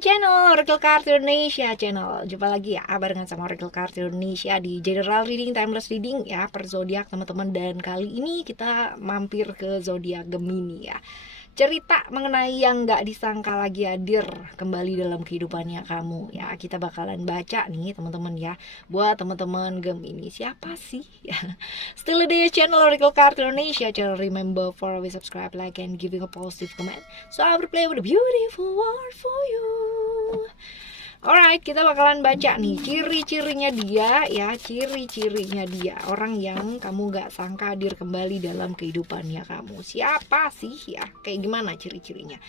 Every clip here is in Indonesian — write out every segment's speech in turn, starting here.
channel Oracle Card Indonesia channel. Jumpa lagi ya barengan sama Oracle Card Indonesia di general reading, timeless reading ya per zodiak teman-teman. Dan kali ini kita mampir ke zodiak Gemini ya. Cerita mengenai yang gak disangka lagi hadir kembali dalam kehidupannya kamu ya. Kita bakalan baca nih teman-teman ya. Buat teman-teman Gemini, siapa sih ya? Still di channel Oracle Card Indonesia channel. Remember for always subscribe, like, and giving a positive comment, so I will play with a beautiful word for you. Alright, kita bakalan baca nih ciri-cirinya dia ya, ciri-cirinya dia, orang yang kamu gak sangka hadir kembali dalam kehidupannya kamu. Siapa sih ya? Kayak gimana ciri-cirinya?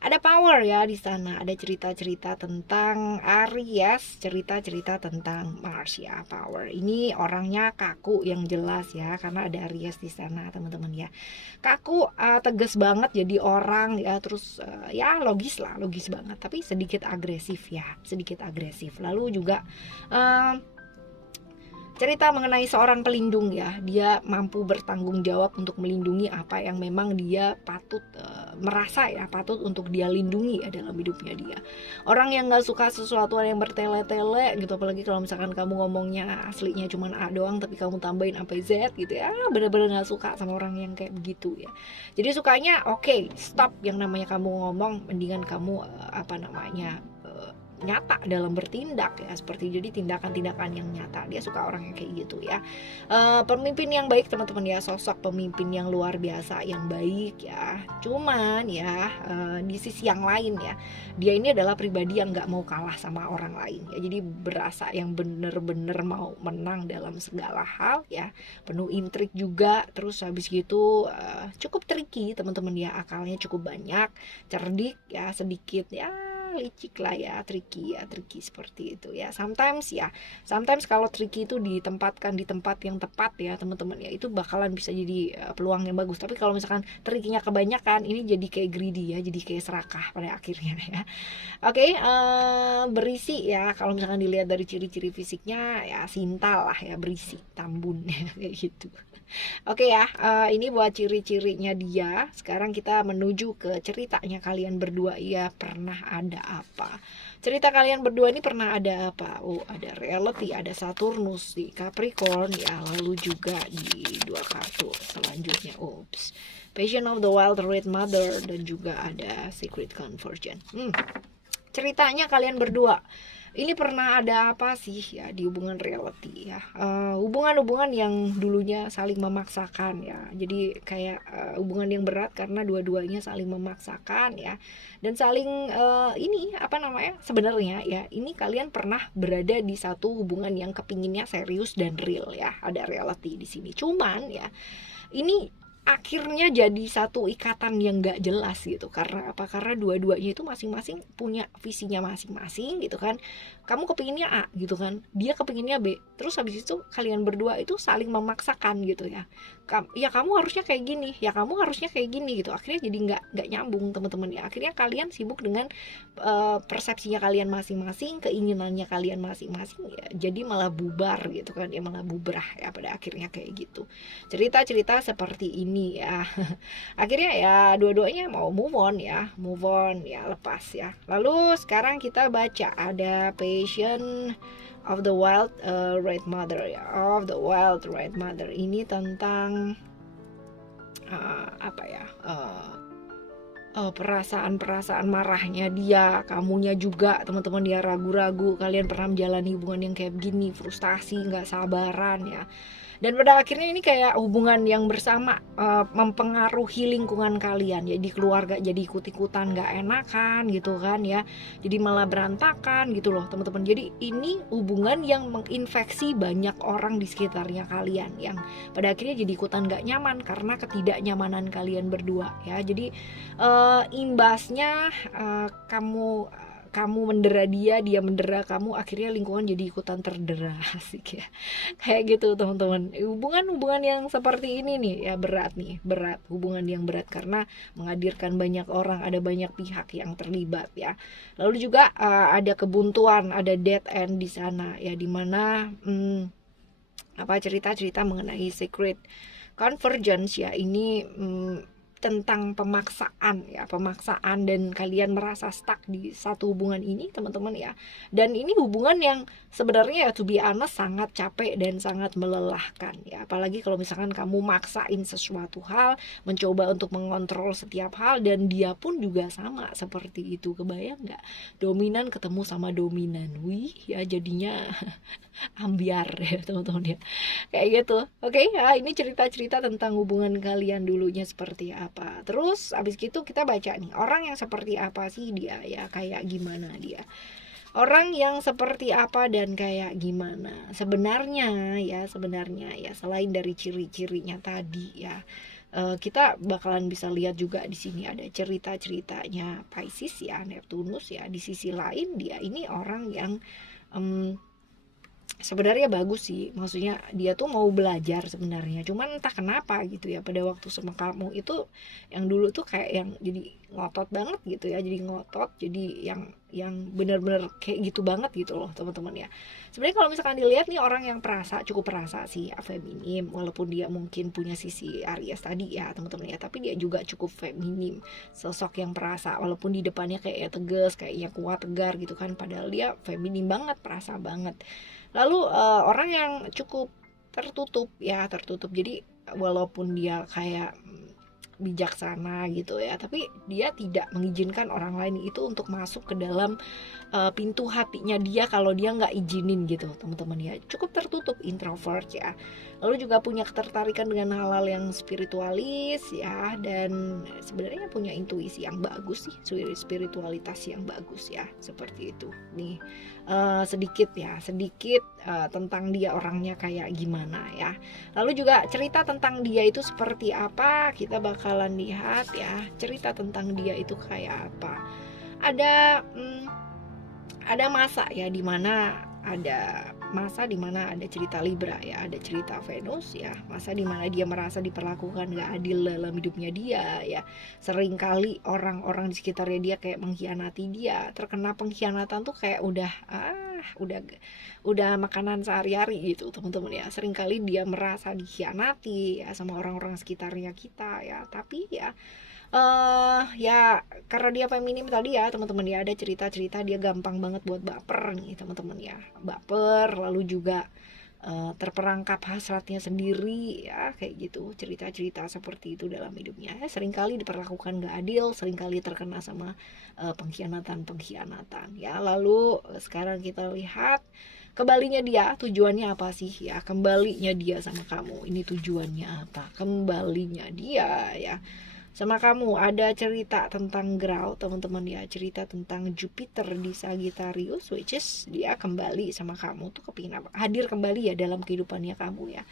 Ada power ya di sana, ada cerita-cerita tentang Aries, cerita-cerita tentang Mars ya, power. Ini orangnya kaku yang jelas ya, karena ada Aries di sana teman-teman ya. Kaku, tegas banget jadi orang ya, terus ya logis banget, tapi sedikit agresif ya, sedikit agresif. Lalu juga cerita mengenai seorang pelindung ya, dia mampu bertanggung jawab untuk melindungi apa yang memang dia patut merasa ya, patut untuk dia lindungi ya dalam hidupnya dia. Orang yang gak suka sesuatu yang bertele-tele gitu, apalagi kalau misalkan kamu ngomongnya aslinya cuma A doang tapi kamu tambahin sampai Z gitu ya, bener-bener gak suka sama orang yang kayak begitu ya. Jadi sukanya oke, stop yang namanya kamu ngomong, mendingan kamu nyata dalam bertindak ya, seperti jadi tindakan-tindakan yang nyata. Dia suka orang yang kayak gitu ya. Pemimpin yang baik teman-teman ya, sosok pemimpin yang luar biasa yang baik ya. Cuman ya di sisi yang lain ya, dia ini adalah pribadi yang nggak mau kalah sama orang lain ya. Jadi berasa yang bener-bener mau menang dalam segala hal ya, penuh intrik juga. Terus habis gitu cukup tricky teman-teman ya, akalnya cukup banyak, cerdik ya, sedikit ya licik lah ya, tricky seperti itu ya. Sometimes kalau tricky itu ditempatkan di tempat yang tepat ya teman-teman ya, itu bakalan bisa jadi peluang yang bagus. Tapi kalau misalkan trickynya kebanyakan, ini jadi kayak greedy ya, jadi kayak serakah pada akhirnya ya. Oke, berisi ya, kalau misalkan dilihat dari ciri-ciri fisiknya ya, sintal lah ya, berisi, tambun ya, kayak gitu. Oke ya, ini buat ciri-cirinya dia. Sekarang kita menuju ke ceritanya kalian berdua ya. Pernah ada apa? Cerita kalian berdua ini pernah ada apa? Oh, ada reality, ada Saturnus di Capricorn ya. Lalu juga di dua kartu selanjutnya, Passion of the Wild Red Mother, dan juga ada Secret Conversion. Ceritanya kalian berdua ini pernah ada apa sih ya di hubungan reality ya, hubungan-hubungan yang dulunya saling memaksakan ya, jadi kayak hubungan yang berat karena dua-duanya saling memaksakan ya, dan saling sebenarnya ya, ini kalian pernah berada di satu hubungan yang kepinginnya serius dan real ya, ada reality di sini. Cuman ya ini akhirnya jadi satu ikatan yang gak jelas gitu. Karena apa? Karena dua-duanya itu masing-masing punya visinya masing-masing gitu kan. Kamu kepinginnya A gitu kan, dia kepinginnya B. Terus habis itu kalian berdua itu saling memaksakan gitu ya. Ya kamu harusnya kayak gini, ya kamu harusnya kayak gini gitu. Akhirnya jadi nggak nyambung teman-teman ya. Akhirnya kalian sibuk dengan persepsinya kalian masing-masing, keinginannya kalian masing-masing ya. Jadi malah bubar gitu kan ya, malah bubrah ya pada akhirnya kayak gitu. Cerita-cerita seperti ini ya. Akhirnya ya dua-duanya mau move on ya, lepas ya. Lalu sekarang kita baca ada Passion of the Wild Red Mother ya, of the Wild Red Mother. Ini tentang perasaan-perasaan marahnya dia, kamunya juga teman-teman dia ragu-ragu. Kalian pernah menjalani hubungan yang kayak begini, frustasi, nggak sabaran ya. Dan pada akhirnya ini kayak hubungan yang bersama mempengaruhi lingkungan kalian. Jadi keluarga jadi ikut-ikutan gak enakan gitu kan ya. Jadi malah berantakan gitu loh teman-teman. Jadi ini hubungan yang menginfeksi banyak orang di sekitarnya kalian, yang pada akhirnya jadi ikutan gak nyaman karena ketidaknyamanan kalian berdua ya. Jadi imbasnya kamu mendera dia, dia mendera kamu, akhirnya lingkungan jadi ikutan terdera. Asik ya, kayak gitu teman-teman. Hubungan yang seperti ini nih ya, berat, hubungan yang berat karena menghadirkan banyak orang, ada banyak pihak yang terlibat ya. Lalu juga ada kebuntuan, ada dead end di sana ya, dimana cerita-cerita mengenai secret convergence ya. Ini tentang pemaksaan ya, pemaksaan dan kalian merasa stuck di satu hubungan ini teman-teman ya. Dan ini hubungan yang sebenarnya ya to be honest sangat capek dan sangat melelahkan ya. Apalagi kalau misalkan kamu maksain sesuatu hal, mencoba untuk mengontrol setiap hal, dan dia pun juga sama seperti itu. Kebayang nggak? Dominan ketemu sama dominan, wih ya jadinya ambiar ya teman-teman ya, kayak gitu. Oke ya, ini cerita-cerita tentang hubungan kalian dulunya seperti apa. Terus abis gitu kita baca nih, orang yang seperti apa sih dia ya, kayak gimana dia, orang yang seperti apa dan kayak gimana sebenarnya ya. Sebenarnya ya, selain dari ciri-cirinya tadi ya, kita bakalan bisa lihat juga di sini ada cerita-ceritanya Pisces ya, Neptunus ya. Di sisi lain dia ini orang yang sebenarnya bagus sih, maksudnya dia tuh mau belajar sebenarnya, cuman entah kenapa gitu ya, pada waktu sama kamu itu yang dulu tuh kayak yang jadi ngotot banget gitu ya, jadi ngotot, jadi yang benar-benar kayak gitu banget gitu loh teman-teman ya. Sebenarnya kalau misalkan dilihat nih, orang yang cukup perasa sih, feminim, walaupun dia mungkin punya sisi Aries tadi ya teman-teman ya, tapi dia juga cukup feminim, sosok yang perasa, walaupun di depannya kayak tegas, kayaknya kuat tegar gitu kan, padahal dia feminim banget, perasa banget. Lalu orang yang cukup tertutup ya, tertutup. Jadi walaupun dia kayak bijaksana gitu ya, tapi dia tidak mengizinkan orang lain itu untuk masuk ke dalam pintu hatinya dia kalau dia nggak izinin gitu teman-teman ya. Cukup tertutup, introvert ya. Lalu juga punya ketertarikan dengan hal-hal yang spiritualis ya, dan sebenarnya punya intuisi yang bagus sih, spiritualitas yang bagus ya, seperti itu nih. Sedikit tentang dia orangnya kayak gimana ya. Lalu juga cerita tentang dia itu seperti apa, kita bakalan lihat ya, cerita tentang dia itu kayak apa. Ada masa ya, ada cerita Libra ya, ada cerita Venus ya, masa dimana dia merasa diperlakukan gak adil dalam hidupnya dia ya. Seringkali orang-orang di sekitarnya dia kayak mengkhianati dia, terkena pengkhianatan tuh kayak udah makanan sehari-hari gitu teman-teman ya. Seringkali dia merasa dikhianati ya sama orang-orang sekitarnya kita ya, tapi ya ya karena dia feminim tadi ya teman-teman ya, ada cerita-cerita dia gampang banget buat baper nih teman-teman ya, baper, lalu juga terperangkap hasratnya sendiri ya, kayak gitu. Cerita-cerita seperti itu dalam hidupnya ya, seringkali diperlakukan gak adil, seringkali terkena sama pengkhianatan ya. Lalu sekarang kita lihat kembalinya dia, tujuannya apa sih ya, kembalinya dia sama kamu ini tujuannya apa, kembalinya dia ya sama kamu. Ada cerita tentang Grau teman-teman ya, cerita tentang Jupiter di Sagittarius, which is dia kembali sama kamu tuh kepingin apa, hadir kembali ya dalam kehidupannya kamu ya.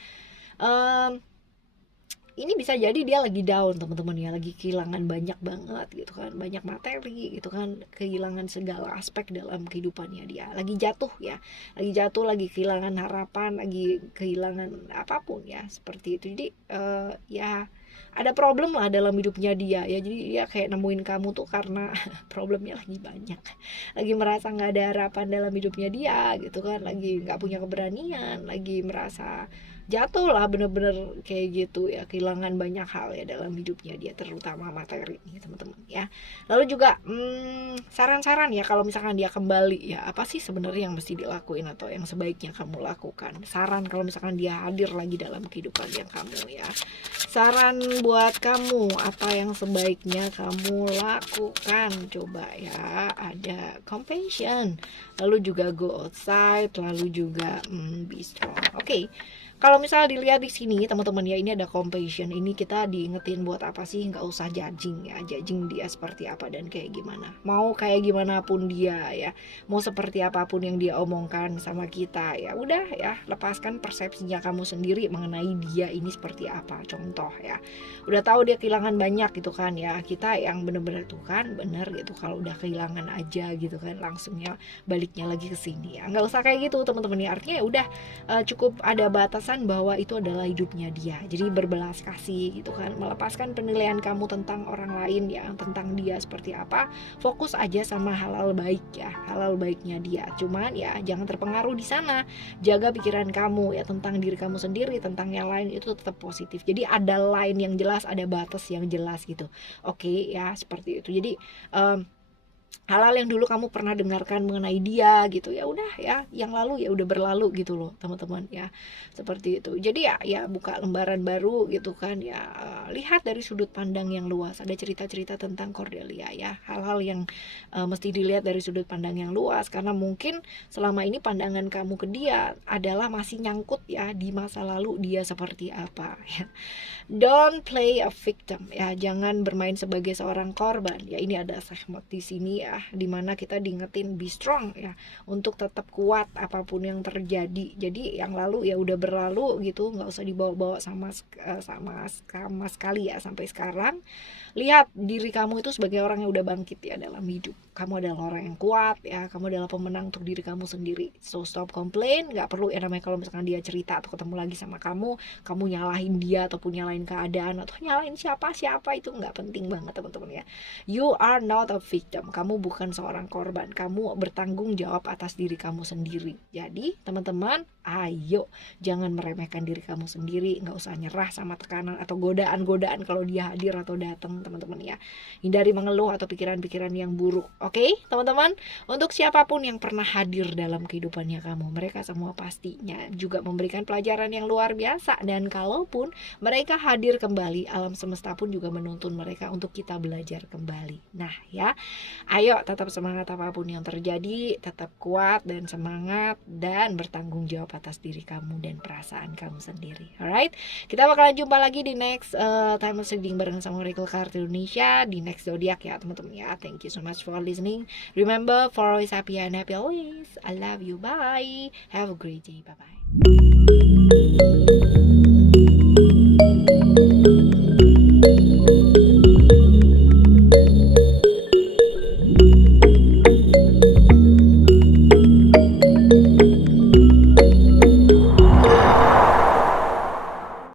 Ini bisa jadi dia lagi down teman-teman ya, lagi kehilangan banyak banget gitu kan, banyak materi gitu kan, kehilangan segala aspek dalam kehidupannya dia, lagi jatuh ya, lagi kehilangan harapan, lagi kehilangan apapun ya, seperti itu. Jadi ya ada problem lah dalam hidupnya dia ya, jadi dia kayak nemuin kamu tuh karena problemnya lagi banyak, lagi merasa nggak ada harapan dalam hidupnya dia gitu kan, lagi nggak punya keberanian, lagi merasa jatuh lah, bener-bener kayak gitu ya, kehilangan banyak hal ya dalam hidupnya dia, terutama materi nih teman-teman ya. Lalu juga saran-saran ya, kalau misalkan dia kembali ya, apa sih sebenarnya yang mesti dilakuin atau yang sebaiknya kamu lakukan. Saran kalau misalkan dia hadir lagi dalam kehidupan yang kamu ya, saran buat kamu apa yang sebaiknya kamu lakukan, coba ya. Ada compassion, lalu juga go outside, lalu juga be strong. Oke. Kalau misal dilihat di sini teman-teman ya, ini ada compassion, ini kita diingetin buat apa sih, nggak usah judging ya, judging dia seperti apa dan kayak gimana, mau kayak gimana pun dia ya, mau seperti apapun yang dia omongkan sama kita ya, udah ya, lepaskan persepsinya kamu sendiri mengenai dia ini seperti apa. Contoh ya, udah tahu dia kehilangan banyak gitu kan ya, kita yang bener-bener tuh kan bener gitu, kalau udah kehilangan aja gitu kan langsungnya baliknya lagi ke sini ya, nggak usah kayak gitu teman-teman ya. Artinya ya udah cukup ada batasan bahwa itu adalah hidupnya dia. Jadi berbelas kasih gitu kan, melepaskan penilaian kamu tentang orang lain ya, tentang dia seperti apa. Fokus aja sama halal baik ya, halal baiknya dia. Cuman ya jangan terpengaruh di sana. Jaga pikiran kamu ya tentang diri kamu sendiri, tentang yang lain itu tetap positif. Jadi ada line yang jelas, ada batas yang jelas gitu. Oke ya, seperti itu. Jadi hal-hal yang dulu kamu pernah dengarkan mengenai dia gitu, ya udah ya, yang lalu ya udah berlalu gitu loh teman-teman ya, seperti itu. Jadi ya buka lembaran baru gitu kan ya, lihat dari sudut pandang yang luas. Ada cerita-cerita tentang Cordelia ya, hal-hal yang mesti dilihat dari sudut pandang yang luas, karena mungkin selama ini pandangan kamu ke dia adalah masih nyangkut ya di masa lalu dia seperti apa ya. Don't play a victim ya, jangan bermain sebagai seorang korban ya. Ini ada segmen di sini ya, dimana kita diingetin be strong ya, untuk tetap kuat apapun yang terjadi. Jadi yang lalu ya udah berlalu gitu, nggak usah dibawa-bawa sama sekali ya sampai sekarang. Lihat diri kamu itu sebagai orang yang udah bangkit ya dalam hidup. Kamu adalah orang yang kuat ya, kamu adalah pemenang untuk diri kamu sendiri. So stop complain. Nggak perlu ya namanya kalau misalkan dia cerita atau ketemu lagi sama kamu nyalahin dia ataupun nyalahin keadaan atau nyalahin siapa itu nggak penting banget teman-teman ya. You are not a victim. Kamu bukan seorang korban. Kamu bertanggung jawab atas diri kamu sendiri. Jadi teman-teman, ayo jangan meremehkan diri kamu sendiri. Nggak usah nyerah sama tekanan atau godaan-godaan kalau dia hadir atau datang teman-teman ya. Hindari mengeluh atau pikiran-pikiran yang buruk. Oke, teman-teman, untuk siapapun yang pernah hadir dalam kehidupannya kamu, mereka semua pastinya juga memberikan pelajaran yang luar biasa. Dan kalaupun mereka hadir kembali, alam semesta pun juga menuntun mereka untuk kita belajar kembali. Nah ya, ayo tetap semangat apapun yang terjadi, tetap kuat dan semangat, dan bertanggung jawab atas diri kamu dan perasaan kamu sendiri. Alright, kita bakalan jumpa lagi di next Time of Reading bareng sama Oracle Card Indonesia di next zodiac ya teman-teman ya. Thank you so much for listening. Remember, for always happy and happy always. I love you. Bye. Have a great day. Bye bye.